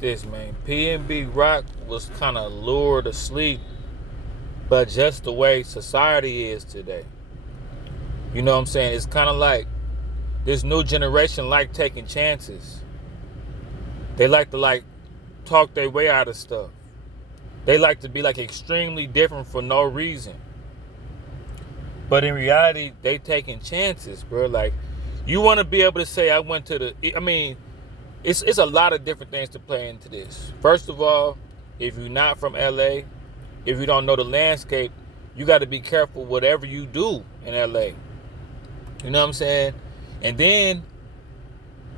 this, man. PNB Rock was kind of lured asleep, but just the way society is today. You know what I'm saying? It's kind of like this new generation like taking chances. They like to talk their way out of stuff. They like to be extremely different for no reason. But in reality, they taking chances, bro. Like, you want to be able to say, I went to the, I mean, it's a lot of different things to play into this. First of all, if you're not from LA, if you don't know the landscape, you got to be careful whatever you do in LA. You know what I'm saying? And then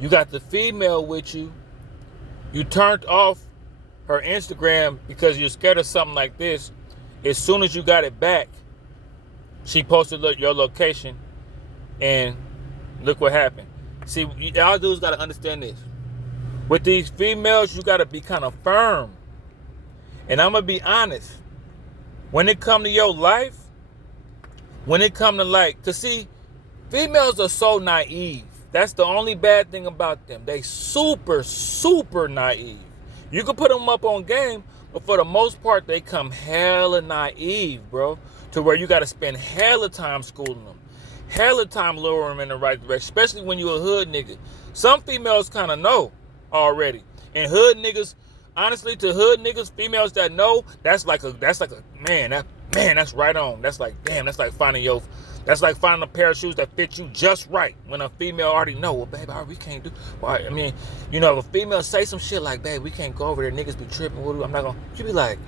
you got the female with you. You turned off her Instagram because you're scared of something like this. As soon as you got it back, she posted your location, and look what happened. See, y'all dudes got to understand this. With these females, you got to be kind of firm. And I'm going to be honest. When it come to your life, when it come to because see, females are so naive. That's the only bad thing about them. They super, super naive. You can put them up on game, but for the most part, they come hella naive, bro. To where you got to spend hella time schooling them. Hella time luring them in the right direction, especially when you're a hood nigga. Some females kind of know already. And hood niggas, honestly, to hood niggas, females that know, that's like a man, that's right on. That's like, damn, that's like finding a pair of shoes that fit you just right. When a female already know, well, babe, we can't do. Well, I mean, you know, if a female say some shit like, babe, we can't go over there, niggas be tripping. I'm not gonna. She be like,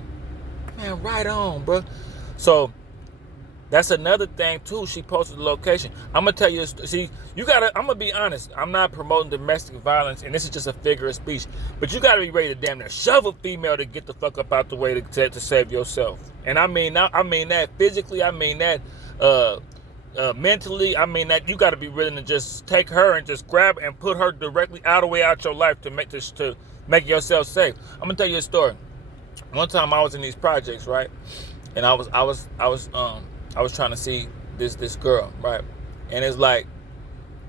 man, right on, bro. So that's another thing too. She posted the location. I'm gonna tell you. See, I'm gonna be honest. I'm not promoting domestic violence, and this is just a figure of speech. But you gotta be ready to damn near shove a female to get the fuck up out the way to save yourself. And I mean that physically. I mean that mentally. I mean that you gotta be willing to just take her and just grab and put her directly out of the way out your life to make yourself safe. I'm gonna tell you a story. One time I was in these projects, right, and I was trying to see this girl, right? And it's like,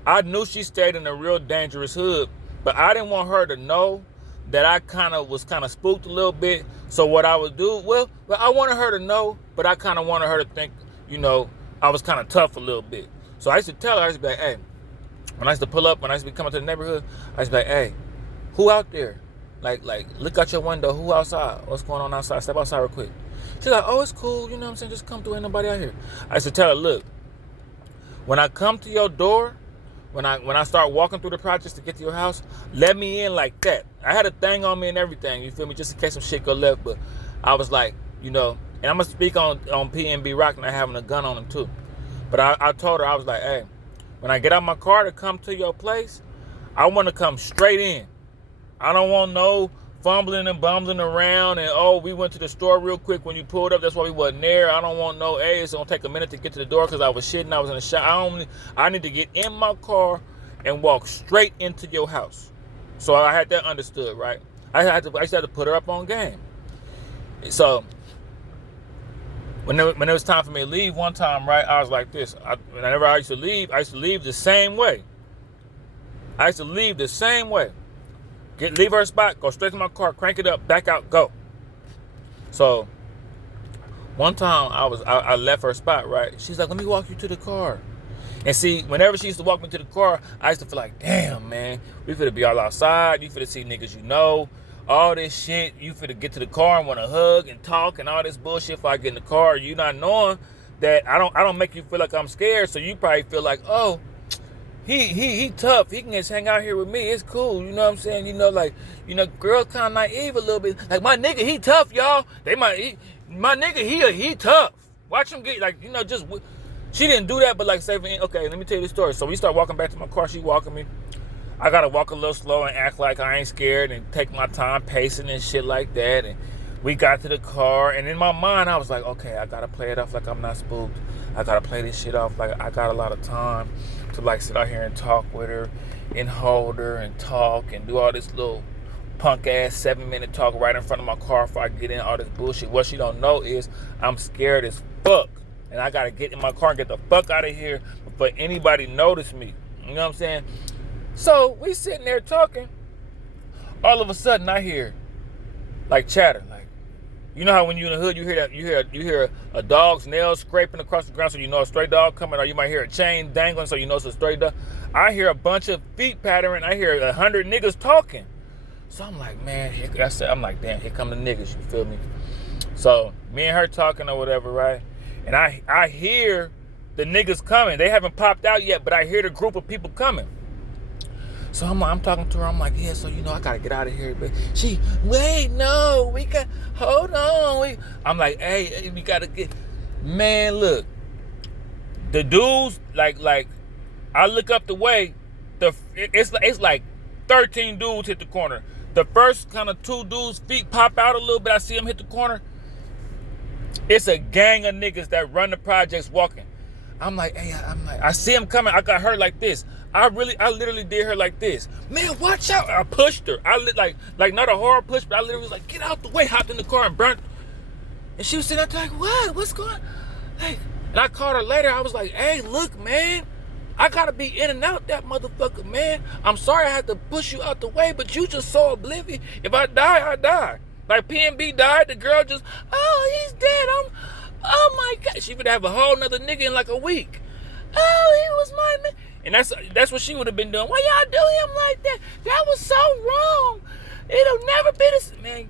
I knew she stayed in a real dangerous hood, but I didn't want her to know that I was spooked a little bit. So what I would do, well, I wanted her to know, but I kind of wanted her to think, you know, I was kind of tough a little bit. So I used to tell her, I used to be like, hey, when I used to pull up, when I used to be coming to the neighborhood, I used to be like, hey, who out there? Like, look out your window, who outside? What's going on outside? Step outside real quick. She's like, oh, it's cool, you know what I'm saying? Just come through, ain't nobody out here. I used to tell her, look, when I come to your door, when I start walking through the projects to get to your house, let me in like that. I had a thing on me and everything, you feel me? Just in case some shit go left, but I was like, you know, and I'm going to speak on PNB Rock not having a gun on him too. But I told her, I was like, hey, when I get out my car to come to your place, I want to come straight in. I don't want no fumbling and bumbling around and, oh, we went to the store real quick when you pulled up. That's why we wasn't there. I don't want no, hey, it's going to take a minute to get to the door because I was shitting. I was in the shower. I need to get in my car and walk straight into your house. So I had that understood, right? I used to put her up on game. So when it was time for me to leave one time, right, I was like this. Whenever I used to leave the same way. Leave her spot, go straight to my car, crank it up, back out, go. So one time I left her spot, right? She's like, let me walk you to the car. And see, whenever she used to walk me to the car, I used to feel like, damn, man, we finna be all outside. You finna see niggas you know, all this shit. You finna get to the car and want to hug and talk and all this bullshit before I get in the car. You not knowing that I don't make you feel like I'm scared. So you probably feel like, oh, he tough. He can just hang out here with me. It's cool. You know what I'm saying? You know, like, you know, girls kind of naive a little bit. Like, my nigga, he tough, y'all. My nigga, he tough. Watch him get, like, you know, just, she didn't do that, but like, say, okay, let me tell you the story. So we start walking back to my car. She walking me. I got to walk a little slow and act like I ain't scared and take my time pacing and shit like that. And we got to the car. And in my mind, I was like, okay, I got to play it off like I'm not spooked. I got to play this shit off like I got a lot of time to like sit out here and talk with her and hold her and talk and do all this little punk ass 7-minute talk right in front of my car before I get in all this bullshit. What she don't know is I'm scared as fuck. And I got to get in my car and get the fuck out of here before anybody notice me. You know what I'm saying? So we sitting there talking. All of a sudden I hear like chatter, like, you know how when you're in the hood, you hear a dog's nails scraping across the ground, so you know a stray dog coming, or you might hear a chain dangling, so you know it's a stray dog. I hear a bunch of feet pattering. I hear 100 niggas talking. So I'm like, man, I'm like, damn, here come the niggas. You feel me? So me and her talking or whatever, right? And I hear the niggas coming. They haven't popped out yet, but I hear the group of people coming. So I'm talking to her. I'm like, yeah, so, you know, I got to get out of here. But she, wait, no, we got, hold on. I'm like, hey, we got to get, man, look. The dudes, like, I look up the way, it's like 13 dudes hit the corner. The first kind of 2 dudes' feet pop out a little bit. I see them hit the corner. It's a gang of niggas that run the projects walking. I'm like, hey, I see him coming. I got her like this. I literally did her like this. Man, watch out. I pushed her. Like not a hard push, but I literally was like, get out the way. Hopped in the car and burnt. And she was sitting there like, what? What's going on? Like, and I called her later. I was like, hey, look, man. I got to be in and out that motherfucker, man. I'm sorry I had to push you out the way, but you just so oblivious. If I die, I die. Like PNB died, the girl just, oh, he's dead. Oh my God. She would have a whole nother nigga in like a week. Oh, he was my man. And that's what she would have been doing. Why y'all do him like that? That was so wrong. It'll never be this. Man,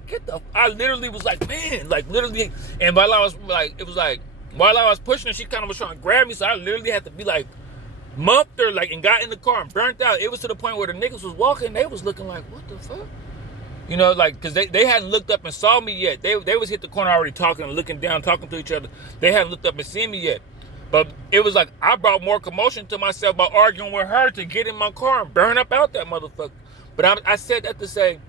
I literally was like, man, like literally. And while I was pushing her, she kind of was trying to grab me. So I literally had to be like, muffed her, like, and got in the car and burnt out. It was to the point where the niggas was walking. They was looking like, what the fuck? You know, like, because they hadn't looked up and saw me yet. They was hit the corner already talking and looking down, talking to each other. They hadn't looked up and seen me yet. But it was like I brought more commotion to myself by arguing with her to get in my car and burn up out that motherfucker. But I said that to say,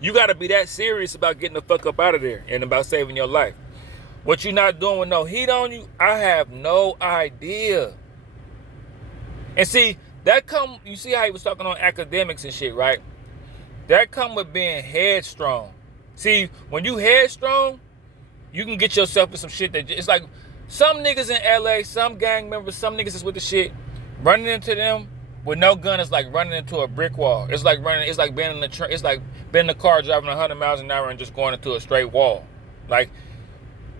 you got to be that serious about getting the fuck up out of there and about saving your life. What you not doing with no heat on you, I have no idea. And see, you see how he was talking on academics and shit, right? That come with being headstrong. See, when you headstrong, you can get yourself in some shit that, it's like, some niggas in LA, some gang members, some niggas is with the shit, running into them with no gun is like running into a brick wall. It's like being in the car driving 100 miles an hour and just going into a straight wall. Like,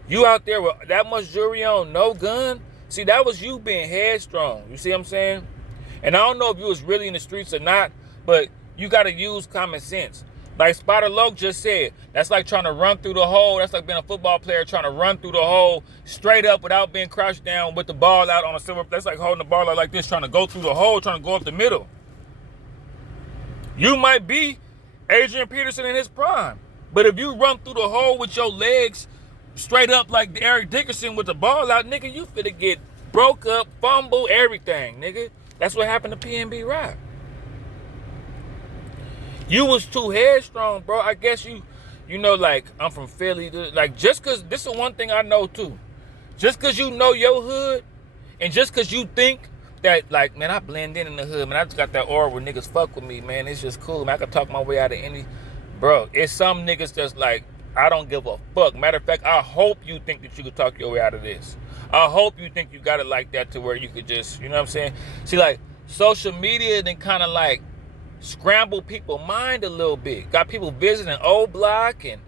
you out there with that much jewelry on, no gun. See, that was you being headstrong. You see what I'm saying? And I don't know if you was really in the streets or not, but you got to use common sense. Like Spider Loke just said, that's like trying to run through the hole. That's like being a football player trying to run through the hole straight up without being crouched down with the ball out on a silver. That's like holding the ball out like this, trying to go through the hole, trying to go up the middle. You might be Adrian Peterson in his prime, but if you run through the hole with your legs straight up like Eric Dickerson with the ball out, nigga, you finna get broke up, fumble, everything, nigga. That's what happened to PNB Rock. You was too headstrong, bro. I guess you know, like, I'm from Philly. Like, just because, this is one thing I know, too. Just because you know your hood, and just because you think that, like, man, I blend in the hood, man, I just got that aura where niggas fuck with me, man. It's just cool, man. I can talk my way out of any, bro. It's some niggas that's like, I don't give a fuck. Matter of fact, I hope you think that you could talk your way out of this. I hope you think you got it like that to where you could just, you know what I'm saying? See, like, social media then kind of like scramble people's mind a little bit. Got people visiting old block and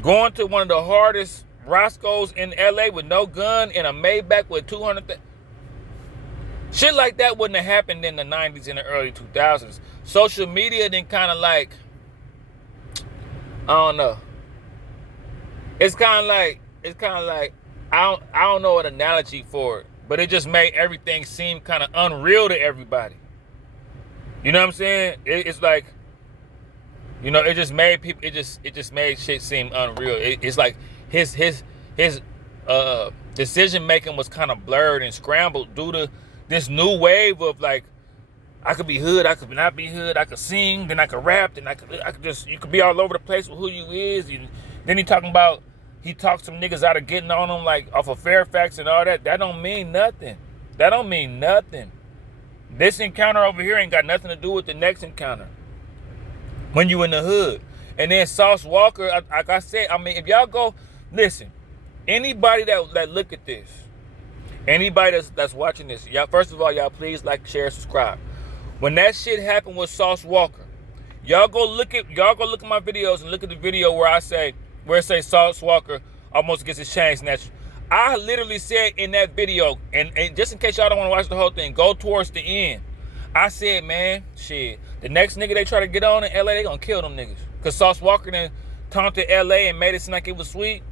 going to one of the hardest Roscoe's in LA with no gun in a Maybach with 200. Shit like that wouldn't have happened in the 90s and the early 2000s. Social media then kind of like, I don't know. It's kind of like, I don't know an analogy for it, but it just made everything seem kind of unreal to everybody. You know what I'm saying? It's like, you know, it just made people, it just made shit seem unreal. It's like his decision making was kind of blurred and scrambled due to this new wave of like, I could be hood, I could not be hood, I could sing, then I could rap, then I could just, you could be all over the place with who you is. Then he talked some niggas out of getting on them like off of Fairfax and all that. That don't mean nothing. That don't mean nothing. This encounter over here ain't got nothing to do with the next encounter when you in the hood. And then Sauce Walker, like I said, I mean, if y'all go, listen, anybody that look at this, anybody that's watching this, y'all, first of all, y'all please like, share, subscribe. When that shit happened with Sauce Walker, Y'all go look at my videos and look at the video where it say Sauce Walker almost gets his chain snatched. I literally said in that video, and just in case y'all don't want to watch the whole thing, go towards the end. I said, man, shit, the next nigga they try to get on in LA, they gonna kill them niggas. Cause Sauce Walker then taunted LA and made it seem like it was sweet.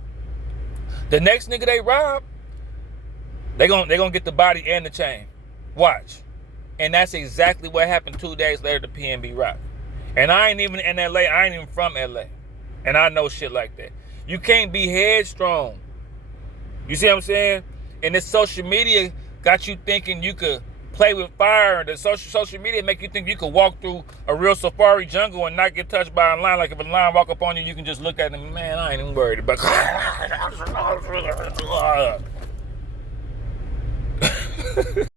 The next nigga they rob, they gonna get the body and the chain. Watch. And that's exactly what happened 2 days later to PNB Rock. And I ain't even in LA, I ain't even from LA. And I know shit like that. You can't be headstrong. You see what I'm saying? And this social media got you thinking you could play with fire. The social media make you think you could walk through a real safari jungle and not get touched by a lion. Like if a lion walk up on you, you can just look at them. Man, I ain't even worried about it.